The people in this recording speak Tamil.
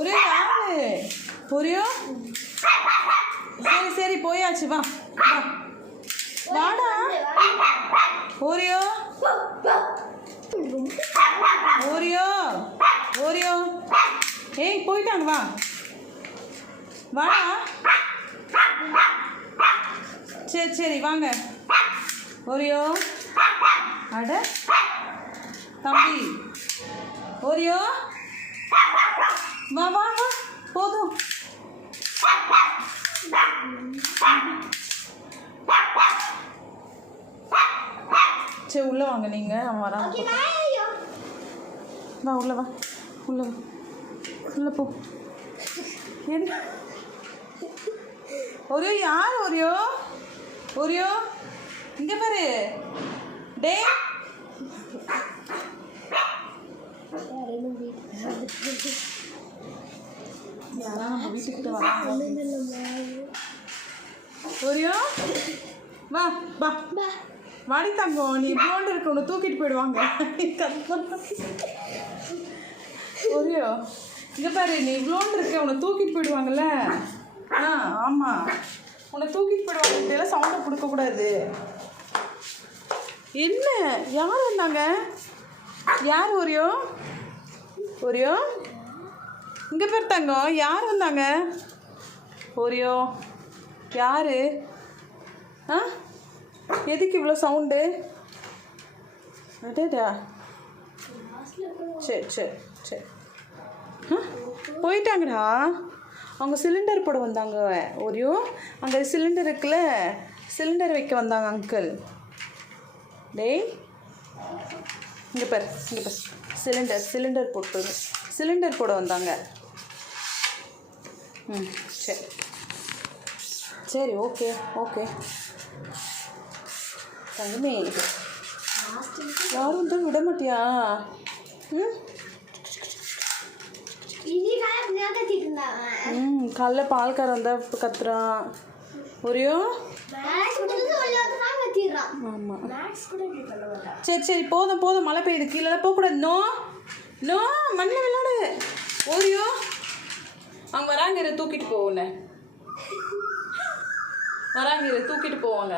ஒரே யாரு ஒரியோ? சரி சரி போயாச்சு, வா வாடா ஓரியோ ஓரியோ ஓரியோ. ஏய் போயிட்டாங்க, வா வாடா. சரி சரி வாங்க ஓரியோ. அட தம்பி ஓரியோ, வா வா வா போதும். சரி உள்ள வாங்க, நீங்க அவன் வரான். வா உள்ள வா, உள்ள வா, உள்ள போ. என்ன ஒரியோ? யார் ஒரியோ? ஒரியோ இங்க பாரு. டே நம்ம வீட்டுக்கிட்ட வராங்க. ஒரியோ வா வா வாடி தங்கம், நீ இவ்வளோண்டு இருக்க, உன்னை தூக்கிட்டு போயிடுவாங்க. ஒரியோ இங்கே பாரு, நீ இவ்வளோண்டு இருக்க, உன்னை தூக்கிட்டு போயிடுவாங்கல்ல. ஆமாம், உன்னை தூக்கிட்டு போயிடுவாங்க. சவுண்டை கொடுக்கக்கூடாது. என்ன யார் வந்தாங்க? யார் ஒரியோ? ஒரியோ இங்கே பேர் தங்கம், யார் வந்தாங்க? ஒரியோ யார்? எதுக்கு இவ்வளோ சவுண்டு? அடேடா, சரி சரி சரி. போயிட்டாங்கடா, அவங்க சிலிண்டர் போட வந்தாங்க. ஒரியோ அங்கே சிலிண்டர் இருக்குல்ல, சிலிண்டர் வைக்க வந்தாங்க அங்கிள். டேய் இங்கே பாரு, இங்கே பாரு, சிலிண்டர் போட்டு சிலிண்டர் போட வந்தாங்க. சரி சரி ஓகே ஓகே. தங்கமே யாரும் தான் விட மாட்டியா? காலைல பால்காரன் தான் இப்போ கத்துறான். ஒரியோ ஆமாம். சரி சரி போதும் போதும், மழை பெய்யுது, கீழே போகக்கூடாது. நோ நோ, மண்ணில் விளையாடு. ஒரியோ அவங்க வராங்க, தூக்கிட்டு போவோண்ணே, வராங்க, தூக்கிட்டு போவாங்க.